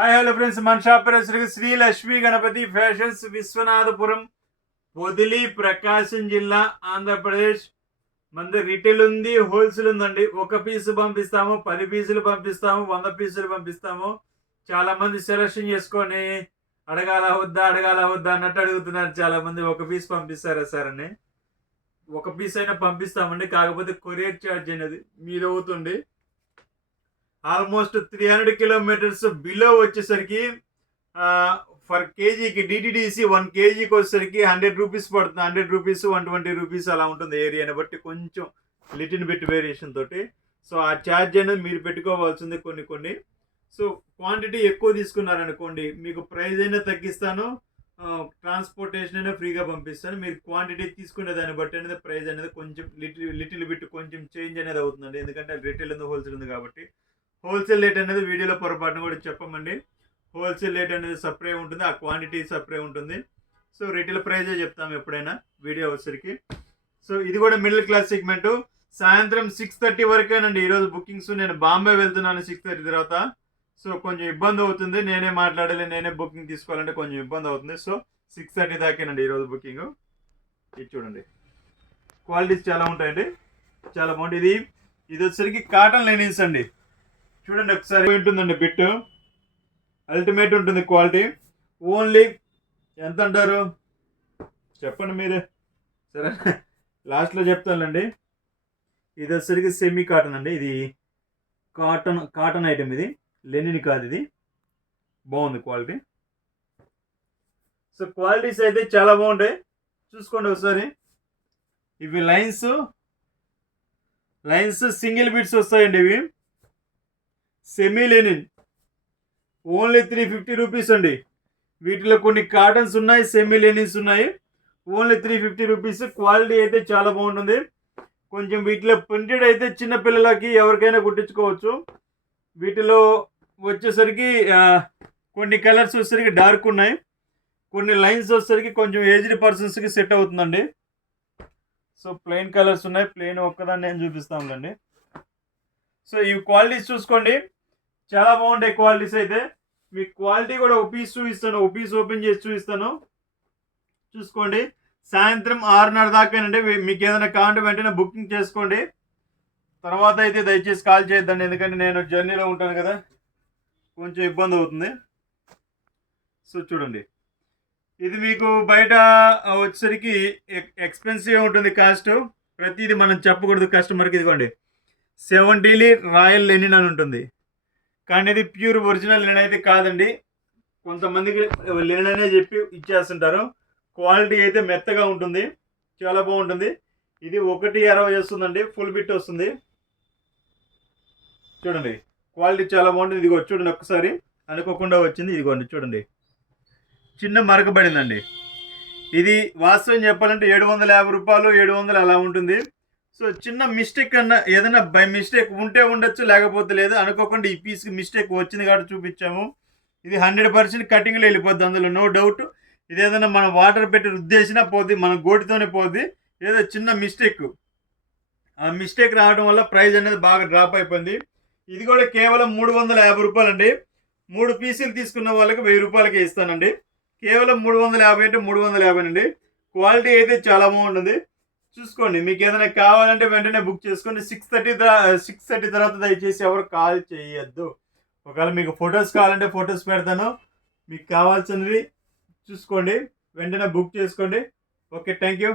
Hi hello friends, మన shop పేరు Shri Lakshmi Ganapati fashions, Viswanathapuram, Podili, ప్రకాశం జిల్లా, ఆంధ్రప్రదేశ్. మన రిటైల్ ఉంది, హోల్సేల్ ఉందండి. ఒక పీసు పంపిస్తాము, 10 పీసులు పంపిస్తాము, 100 పీసులు పంపిస్తాము. చాలా మంది సెలెక్షన్ చేసుకొని అడగాల వద్దా అన్నట్టు అడుగుతున్నారు. చాలా మంది ఒక పీస్ పంపిస్తారా సార్ అని. ఒక పీస్ అయినా పంపిస్తామండి, కాకపోతే కొరియర్ ఛార్జ్ అనేది మీద అవుతుంది. ఆల్మోస్ట్ 300 కిలోమీటర్స్ బిలో వచ్చేసరికి ఫర్ కేజీకి డిటిడిసి 1 కేజీకి వచ్చేసరికి 100 రూపీస్ పడుతుంది. 100 రూపీస్, 120 రూపీస్ అలా ఉంటుంది ఏరియాని బట్టి, కొంచెం లిటిల్ బిట్ వేరియేషన్ తోటి. సో ఆ ఛార్జ్ అనేది మీరు పెట్టుకోవాల్సింది కొన్ని. సో క్వాంటిటీ ఎక్కువ తీసుకున్నారనుకోండి, మీకు ప్రైస్ అయినా తగ్గిస్తాను, ట్రాన్స్పోర్టేషన్ అయినా ఫ్రీగా పంపిస్తాను. మీరు క్వాంటిటీ తీసుకునే దాన్ని బట్టి అనేది ప్రైస్ అనేది కొంచెం లిటిల్ బిట్ కొంచెం చేంజ్ అనేది అవుతుందండి. ఎందుకంటే రిటైల్ ఉంది, హోల్సేల్ ఉంది కాబట్టి. హోల్సేల్ రేట్ అనేది వీడియోలో పొరపాటును కూడా చెప్పమండి. హోల్సేల్ రేట్ అనేది సపరేట్ ఉంటుంది, ఆ క్వాంటిటీ సపరేట్ ఉంటుంది. సో రిటైల్ ప్రైజే చెప్తాము ఎప్పుడైనా వీడియో వచ్చేసరికి. సో ఇది కూడా మిడిల్ క్లాస్ సెగ్మెంట్. సాయంత్రం 6:30 వరకేనండి ఈరోజు బుకింగ్స్. నేను బాంబే వెళ్తున్నాను 6:30 తర్వాత. సో కొంచెం ఇబ్బంది అవుతుంది, నేనే మాట్లాడాలి, నేనే బుకింగ్ తీసుకోవాలంటే కొంచెం ఇబ్బంది అవుతుంది. సో 6:30 దాకేనండి ఈరోజు బుకింగ్. ఇది చూడండి, క్వాలిటీస్ చాలా ఉంటాయండి, చాలా బాగుంటుంది. ఇది వచ్చేసరికి కాటన్ లెనిన్స్ అండి. చూడండి ఒకసారి ఉంటుందండి, బిట్ అల్టిమేట్ ఉంటుంది క్వాలిటీ. ఓన్లీ ఎంత అంటారు చెప్పండి మీరే, సరే లాస్ట్లో చెప్తానులేండి. ఇది వచ్చేసరికి సెమీ కాటన్ అండి. ఇది కాటన్ ఐటమ్, ఇది లెనిన్ కాదు, ఇది బాగుంది క్వాలిటీ. సో క్వాలిటీస్ అయితే చాలా బాగుంటాయి, చూసుకోండి ఒకసారి. ఇవి లైన్స్ సింగిల్ బిట్స్ వస్తాయండి. ఇవి సెమీ లెనిన్, ఓన్లీ 350 రూపీస్ అండి. వీటిలో కొన్ని కాటన్స్ ఉన్నాయి, సెమీ లెనిన్స్ ఉన్నాయి. Only 350 rupees. క్వాలిటీ అయితే చాలా బాగుంటుంది. కొంచెం వీటిలో ప్రింటెడ్ అయితే చిన్న పిల్లలకి ఎవరికైనా కుట్టించుకోవచ్చు. వీటిలో వచ్చేసరికి కొన్ని కలర్స్ వచ్చేసరికి డార్క్ ఉన్నాయి, కొన్ని లైన్స్ వచ్చేసరికి కొంచెం ఏజ్డ్ పర్సన్స్కి సెట్ అవుతుందండి. సో ప్లెయిన్ కలర్స్ ఉన్నాయి, ప్లెయిన్ ఒక్కదాన్ని నేను చూపిస్తానులేండి. సో ఈ క్వాలిటీస్ చూసుకోండి, చాలా బాగుంటాయి క్వాలిటీస్ అయితే. మీకు క్వాలిటీ కూడా ఒక పీస్ చూపిస్తాను, ఒక పీస్ ఓపెన్ చేసి చూపిస్తాను, చూసుకోండి. సాయంత్రం 6:30 దాకానండి. మీకు ఏదైనా కావాలంటే వెంటనే బుకింగ్ చేసుకోండి. తర్వాత అయితే దయచేసి కాల్ చేయొద్దండి, ఎందుకంటే నేను జర్నీలో ఉంటాను కదా, కొంచెం ఇబ్బంది అవుతుంది. సో చూడండి, ఇది మీకు బయట వచ్చేసరికి ఎక్స్పెన్సివ్ ఉంటుంది కాస్ట్. ప్రతిదీ మనం చెప్పకూడదు కస్టమర్కి. ఇదిగోండి 70 రాయల్ లెనిన్ అని ఉంటుంది, కానీ ఇది ప్యూర్ ఒరిజినల్ లెనిన్ అయితే కాదండి. కొంతమందికి లెనిన్ అనే చెప్పి ఇచ్చేస్తుంటారు. క్వాలిటీ అయితే మెత్తగా ఉంటుంది, చాలా బాగుంటుంది. ఇది 1.60 వస్తుందండి, ఫుల్ బిట్ వస్తుంది. చూడండి క్వాలిటీ చాలా బాగుంటుంది. ఇదిగో చూడండి ఒక్కసారి, అనుకోకుండా వచ్చింది. ఇదిగోండి చూడండి, చిన్న మరకబడిందండి. ఇది వాస్తవం చెప్పాలంటే 750 రూపాయలు, 700 అలా ఉంటుంది. సో చిన్న మిస్టేక్ అన్న ఏదైనా బై మిస్టేక్ ఉంటే ఉండొచ్చు, లేకపోతే లేదు. అనుకోకుండా ఈ పీస్కి మిస్టేక్ వచ్చింది కాబట్టి చూపించాము. ఇది 100% కటింగ్లో వెళ్ళిపోద్ది, అందులో నో డౌట్. ఇది ఏదైనా మనం వాటర్ పెట్టి రుద్దేసినా పోద్ది, మన గోటితోనే పోద్ది. ఏదో చిన్న మిస్టేక్, ఆ మిస్టేక్ రావడం వల్ల ప్రైస్ అనేది బాగా డ్రాప్ అయిపోయింది. ఇది కూడా కేవలం 350 రూపాయలు అండి. 3 పీసులు తీసుకున్న వాళ్ళకి 1000 రూపాయలకి ఇస్తానండి. కేవలం 350 అంటే 350 అండి. క్వాలిటీ అయితే చాలా బాగుంటుంది, చూసుకోండి. మీకు ఏదైనా కావాలంటే వెంటనే బుక్ చేసుకోండి. 6:30 తర్వాత దయచేసి ఎవరు కాల్ చేయొద్దు. ఒకవేళ మీకు ఫొటోస్ కావాలంటే ఫొటోస్ పెడతాను, మీకు కావాల్సినవి చూసుకోండి, వెంటనే బుక్ చేసుకోండి. Okay, thank you.